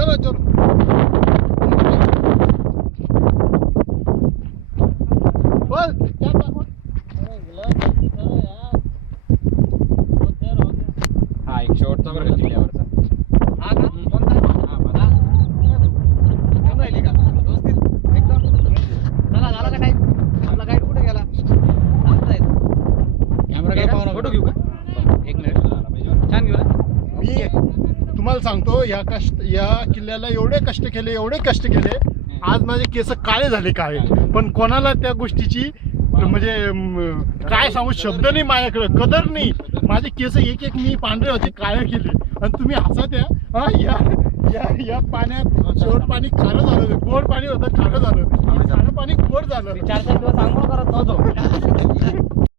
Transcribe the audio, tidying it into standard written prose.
चलो चलो बोल क्या दाखव. हा एक शेवटचा बरं का किल्ल्यावरचा. हा का कोणता घेऊन राहिली का व्यवस्थित एकदम. चला झाला का टाइम. आपला गाईड कुठे गेला. सांगता येत कॅमेरा काय पाहू फोटो घेऊ का. एक मिनिट छान घेऊ ना. मी तुम्हाला सांगतो या किल्ल्याला एवढे कष्ट केले आज माझे केस काळे झाले काळे. पण कोणाला त्या गोष्टीची म्हणजे काय सांगू शब्द नाही माझ्याकडे कदर नाही. माझे केस एक एक मी पांढरे होते काळे केले आणि तुम्ही हसत या पाण्यात शेवट पाणी खारं झालं. गोड पाणी होतं खारं झालं. खारं पाणी गोड झालं. 4-5 दिवस आंघोळ करत नव्हतो.